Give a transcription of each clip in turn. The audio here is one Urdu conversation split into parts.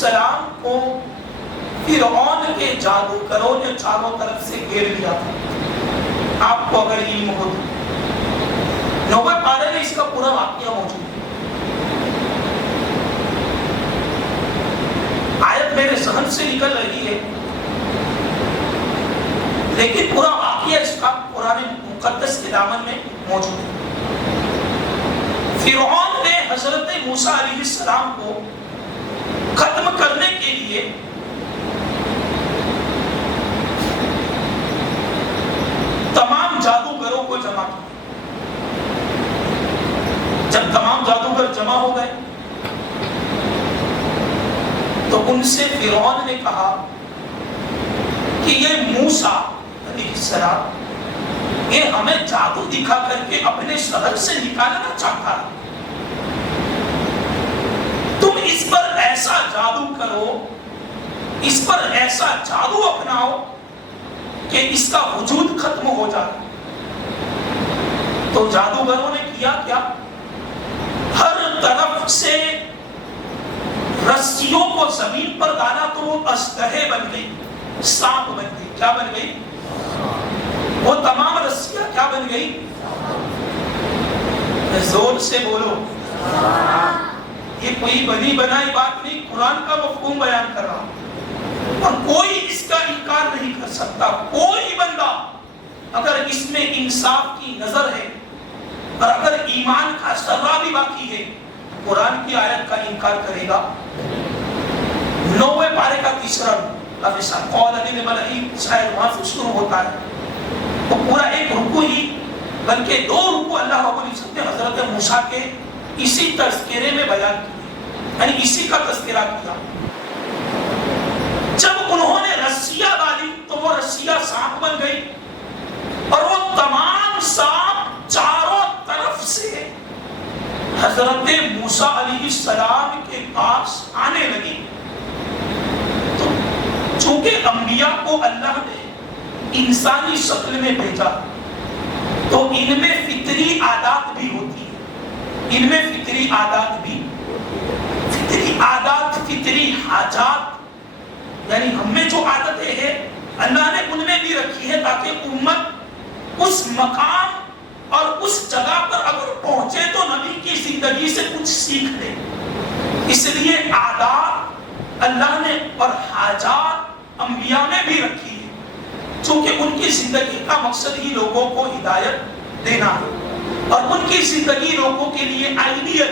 السلام کو فرعون کے جادوگروں نے چاروں طرف سے گھیر لیا تھا. آپ کو اگر علم ہو تو نوبت پارے میں اس کا پورا واقعہ موجود ہے. آیت میرے ذہن سے نکل رہی ہے لیکن پورا واقعہ اس کا قرآن مقدس کے دامن میں موجود ہے. فرعون نے حضرت موسیٰ علیہ السلام کو ختم کرنے کے لیے تمام جادوگروں کو جمع کیا. جب تمام جادوگر جمع ہو گئے تو ان سے فرعون نے کہا کہ یہ موسیٰ علیہ السلام یہ ہمیں جادو دکھا کر کے اپنے شہر سے نکالنا چاہتا ہے. تم اس پر ایسا جادو کرو, اس پر ایسا جادو اپناؤ کہ اس کا وجود ختم ہو جائے. تو جادوگروں نے کیا کیا؟ ہر طرف سے رسیوں کو زمین پر ڈالا تو وہ اژدہے بن گئی, سانپ بن گئی. کیا بن گئی؟ وہ تمام رسیاں کیا بن گئی؟ زور سے بولو. یہ کوئی بنی بنائی بات نہیں, قرآن کا مفہوم بیان کر رہا ہوں اور کوئی اس کا انکار نہیں کر سکتا. کوئی بندہ اگر اس میں انصاف کی نظر ہے اور اگر ایمان کا ذرہ بھی باقی ہے قرآن کی آیت کا انکار کرے گا. 9ویں پارے کا تیسرا قول علی ملئی شاید وہاں سے شروع ہوتا ہے. تو پورا ایک رکوع ہی بلکہ 2 رکوع اللہ رب العزت نے حضرت موسیٰ کے اسی تذکرے میں بیان کیا, یعنی اسی کا تذکرہ کیا. جب انہوں نے رسیاں ڈالی تو وہ رسیاں سانپ بن گئی اور وہ تمام سانپ چاروں طرف سے حضرت موسیٰ علیہ السلام کے پاس آنے لگی. تو چونکہ انبیاء کو اللہ نے انسانی شکل میں بھیجا تو ان میں فطری عادات بھی ہوتی ہے. ان میں فطری عادات بھی, فطری عادات, فطری حاجات, یعنی ہم میں جو عادتیں ہیں اللہ نے ان میں بھی رکھی ہے تاکہ امت اس مقام اور اس جگہ پر اگر پہنچے تو نبی کی زندگی سے کچھ سیکھ لے. اس لیے عادات اللہ نے اور حاجات انبیاء میں بھی رکھی ہے چونکہ ان کی زندگی کا مقصد ہی لوگوں کو ہدایت دینا ہے اور ان کی زندگی لوگوں کے لیے آئیڈیل ہے.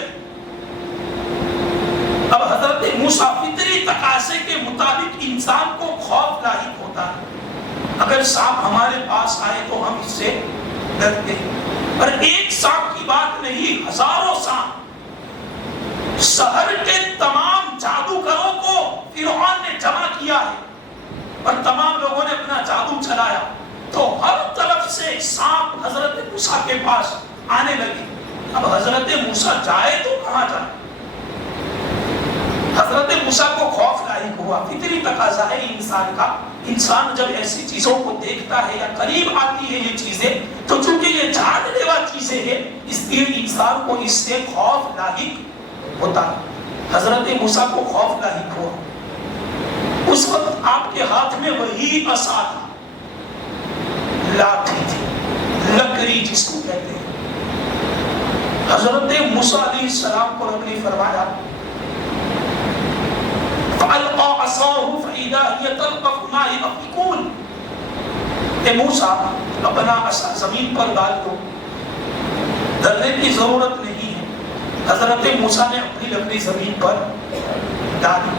اب حضرت موسیٰ فطری تقاضے کے مطابق انسان کو خوف لاحق ہوتا ہے. اگر سانپ ہمارے پاس آئے تو ہم اس سے ڈرتے ہیں, پر ایک سانپ کی بات نہیں, ہزاروں سانپ. شہر کے تمام جادوگروں کو فرعون نے جمع کیا ہے اور تمام لوگوں نے اپنا جادو چلایا تو ہر طرف سے سانپ حضرت موسیٰ کے پاس آنے لگے. اب حضرت موسیٰ جائے تو کہاں جائے؟ حضرت موسیٰ کو خوف لاحق ہوا. فطری تقاضا ہے انسان کا, انسان جب ایسی چیزوں کو دیکھتا ہے یا قریب آتی ہے یہ چیزیں تو چونکہ یہ جان لیوا چیزیں ہیں اس لیے انسان کو اس سے خوف لاحق ہوتا ہے. حضرت موسیٰ کو خوف لاحق ہوا. اس وقت آپ کے ہاتھ میں وہی عصا تھا, لاٹھی تھی, لکڑی جس کو کہتے ہیں. حضرت موسیٰ علیہ السلام کو رب نے فرمایا فَأَلْقَى عَصَاهُ فَإِذَا هِيَ تَلْقَفُ مَا يَأْفِكُونَ. اے موسیٰ اپنا عصا زمین پر ڈال دو, ڈرنے کی ضرورت نہیں ہے. حضرت موسیٰ نے اپنی لکڑی زمین پر ڈالی.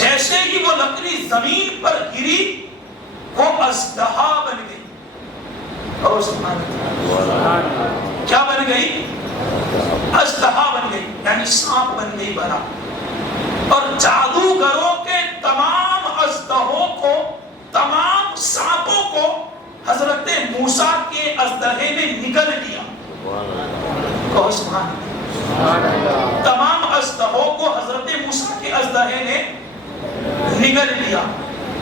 جیسے ہی وہ لکڑی زمین پر گری وہ اژدہا بن گئی. اور سبحان اللہ, کیا بن گئی؟ اژدہا بن گئی, یعنی سانپ بن گئی بنا. اور جادوگروں کے تمام اژدہوں کو, تمام سانپوں کو حضرت موسیٰ کے اژدہے نے نگل لیا. کہو سبحان اللہ. تمام اژدہوں کو حضرت موسیٰ کے اژدہے نے نگل لیا.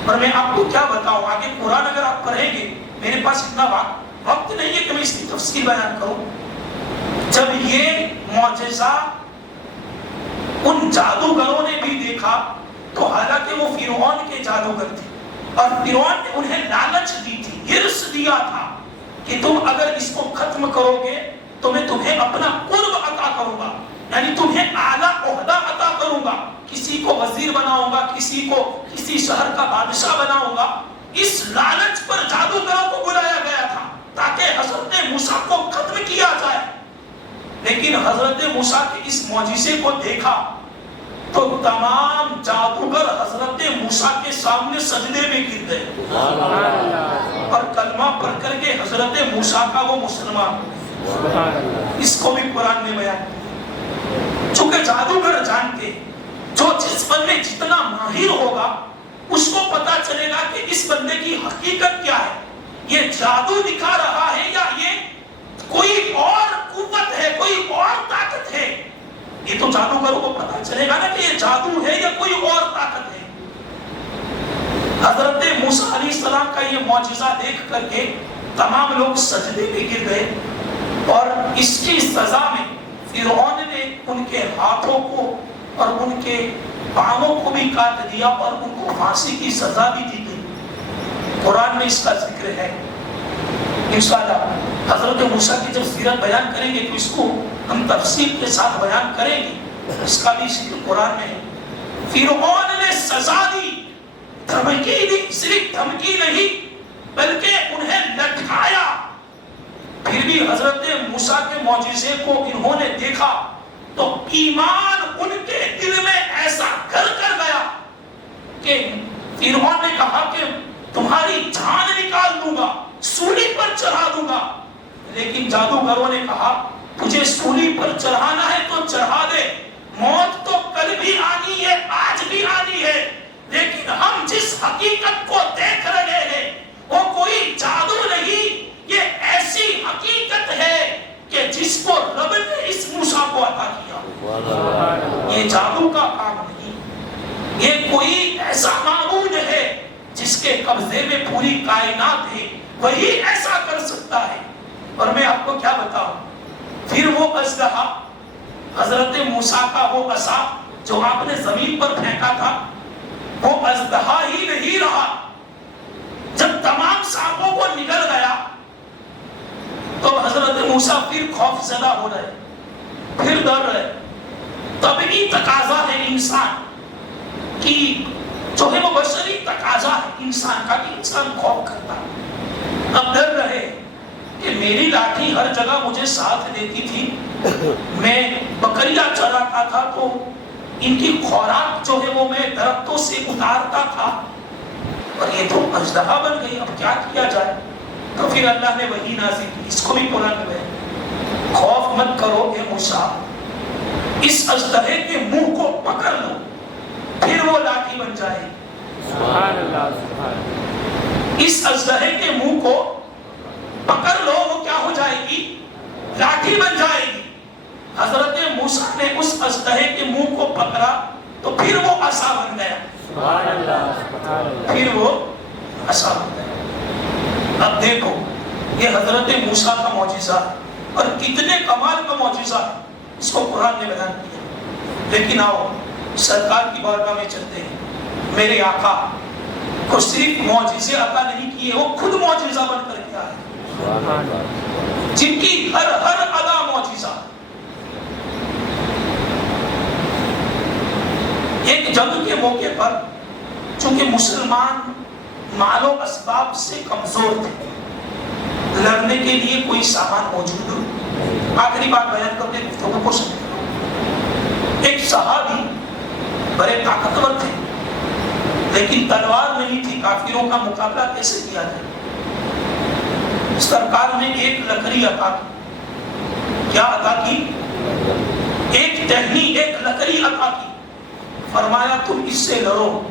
اور میں آپ کو کیا بتاؤں, آگے قرآن اگر آپ پڑھیں گے, میرے پاس اتنا وقت نہیں ہے کہ میں اس کی تفصیل بیان کروں. جب یہ معجزہ ان جادوگروں نے بھی دیکھا تو حالانکہ وہ فرعون کے جادوگر تھے اور فرعون نے انہیں لالچ دی تھی، ہرس دیا تھا کہ تم اگر اس کو ختم کرو گے تو میں تمہیں اپنا قرب عطا کروں گا، یعنی تمہیں اعلیٰ عہدہ عطا کروں گا، کسی کو وزیر بناؤں گا، کسی کو کسی شہر کا بادشاہ بناؤں گا۔ اس لالچ پر جادوگروں کو بلایا گیا تھا تاکہ حضرت موسیٰ کو ختم کیا جائے، لیکن حضرت موسیٰ کے اس معجزے کو دیکھا تو تمام جادوگر حضرت موسیٰ کے سامنے سجدے میں گر گئے اور کلمہ پڑھ کر کے حضرت موسیٰ کا وہ مسلمان ہوئے۔ اس کو بھی قرآن نے بیان کیا، چونکہ جادوگر جانتے جو جس بندے جتنا ماہر ہوگا اس کو پتا چلے گا کہ اس بندے کی حقیقت کیا ہے، یہ جادو دکھا رہا ہے یا یہ کوئی اور قوت ہے، کوئی اور طاقت ہے۔ یہ تو جادوگروں کو پتا چلے گا نا کہ یہ جادو ہے یا کوئی اور طاقت ہے۔ حضرت موسیٰ علیہ السلام کا یہ معجزہ دیکھ کر کے تمام لوگ سجدے میں گر گئے اور اس کی سزا میں فرعون نے ان کے ہاتھوں کو اور ان کے پاؤں کو بھی کاٹ دیا اور ان کو پھانسی کی سزا بھی دی گئی۔ قرآن میں اس کا ذکر ہے۔ انشاءاللہ حضرت موسیٰ کی جب سیرت بیان کریں گے تو اس کو ہم تفصیل کے ساتھ بیان کریں گے، اس کا بھی ذکر قرآن میں ہے۔ فرعون نے سزا دی، دھمکی دی، صرف دھمکی نہیں بلکہ انہیں لٹکایا۔ پھر بھی حضرت موسیٰ کے معجزے کو انہوں نے دیکھا تو ایمان ان کے دل میں ایسا گھر کر گیا کہ فرعون نے کہا کہ تمہاری جان نکال دوں گا، سولی پر چڑھا دوں گا، لیکن جادوگروں نے کہا تجھے سولی پر چڑھانا ہے تو چڑھا دے، موت تو کل بھی آنی ہے، آج بھی آنی ہے، لیکن ہم جس حقیقت کو دیکھ رہے ہیں وہ کوئی جادو نہیں، یہ ایسی حقیقت ہے کہ جس کو رب نے اس موسیٰ کو عطا کیا۔ یہ جادو کا کام نہیں، یہ کوئی ایسا معبود ہے جس کے قبضے میں پوری کائنات ہے، وہی ایسا کر سکتا ہے۔ اور میں آپ کو کیا بتاؤں، پھر وہ اژدہا، حضرت موسیٰ کا وہ عصا جو آپ نے زمین پر پھینکا تھا، وہ اژدہا ہی نہیں رہا۔ جب تمام سانپوں کو نگل گیا تو حضرت موسیٰ پھر خوف زدہ ہو رہے، پھر ڈر رہے۔ طبعی تقاضا ہے انسان کی، جو ہے وہ بشری تقاضا ہے انسان کا کہ انسان خوف کرتا ہے۔ اب ڈر رہے کہ میری لاٹھی ہر جگہ مجھے ساتھ دیتی تھی، میں بکریاں چراتا تھا تو ان کی خوراک جو ہے وہ میں درختوں سے اتارتا تھا، اور یہ تو اژدہا بن گئی، اب کیا کیا جائے؟ تو پھر اللہ نے وحی نازل کی، اس کو بھی قرآن میں ہے، خوف مت کرو اے موسیٰ، اس اژدہے کے منہ کو پکڑ لو، پھر وہ لاٹھی بن جائے گی۔ سبحان اللہ، سبحان اللہ۔ اس اژدہے کے منہ کو پکڑ لو، وہ کیا ہو جائے گی؟ لاٹھی بن جائے گی۔ حضرت موسیٰ نے اس اژدہے کے منہ کو پکڑا تو پھر وہ عصا بن گیا۔ سبحان اللہ، سبحان اللہ۔ پھر وہ عصا بن گیا۔ اب دیکھو یہ حضرت موسیٰ کا معجزہ ہے اور کتنے کمال کا معجزہ ہے، اس کو قرآن نے بیان کیا۔ لیکن آؤ سرکار کی بارگاہ میں چلتے ہیں۔ میرے آقا کو صرف معجزے عطا نہیں کیے، وہ خود معجزہ بن کر کے آئے، جن کی ہر ادا معجزہ۔ ایک جنگ کے موقع پر چونکہ مسلمان مال و اسباب سے کمزور تھے، لڑنے کے لیے کوئی سامان موجود ہو۔ آخری بات بیان کرتے گفتگو کو سمجھو۔ ایک صحابی بڑے طاقتور تھے لیکن تلوار نہیں تھی، کافروں کا مقابلہ کیسے کیا جائے؟ سرکار نے ایک لکڑی عطا کی۔ کیا عطا کی؟ ایک ٹہنی، ایک لکڑی عطا کی۔ فرمایا تم اس سے لڑو،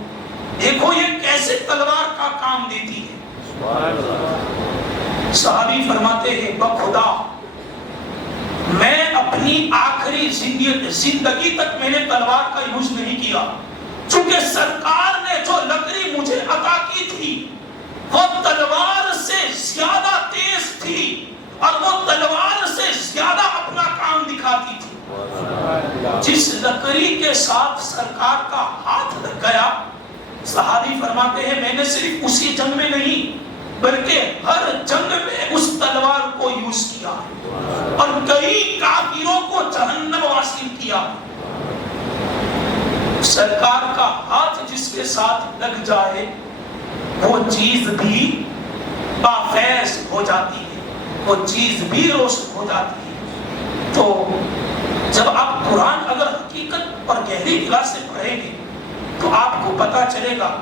دیکھو یہ کیسے تلوار کا کام دیتی ہے۔ صحابی فرماتے ہیں بخدا میں اپنی آخری زندگی تک میں نے تلوار کا یوز نہیں کیا، چونکہ سرکار نے جو لکڑی مجھے عطا کی تھی وہ تلوار سے زیادہ تیز تھی اور وہ تلوار سے زیادہ اپنا کام دکھاتی تھی۔ جس لکڑی بکری کے ساتھ سرکار کا ہاتھ لگ گیا، صحابی فرماتے ہیں میں نے صرف اسی جنگ میں نہیں بلکہ ہر جنگ میں اس تلوار کو یوز کیا اور کئی کافروں کو جہنم واصل کیا۔ سرکار کا ہاتھ جس کے ساتھ لگ جائے وہ چیز بھی بافیض ہو جاتی ہے، وہ چیز بھی روشن ہو جاتی ہے۔ تو جب آپ قرآن اگر حقیقت اور گہری نگاہ سے پڑھیں گے تو آپ کو پتہ چلے گا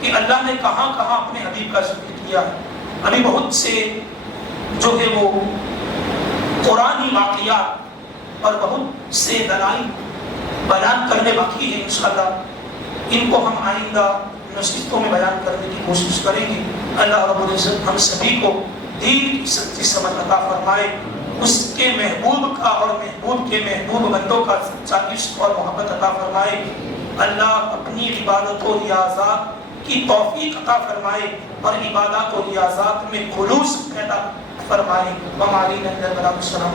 کہ اللہ نے کہاں کہاں اپنے حبیب کا ذکر کیا ہے۔ ابھی بہت سے جو ہے وہ قرآنی واقعات اور بہت سے دلائل بیان کرنے باقی ہیں، انشاءاللہ ان کو ہم آئندہ نشستوں میں بیان کرنے کی کوشش کریں گے۔ اللہ رب العزت ہم سبھی کو دین کی سچی سمجھ عطا فرمائے، اس کے محبوب کا اور محبوب کے محبوب بندوں کا سچا عشق اور محبت عطا فرمائے۔ اللہ اپنی عبادت و ریاضات کی توفیق عطا فرمائے اور عبادات و ریاضات میں خلوص پیدا فرمائے۔ وما علینا الا البلاغ۔ السلام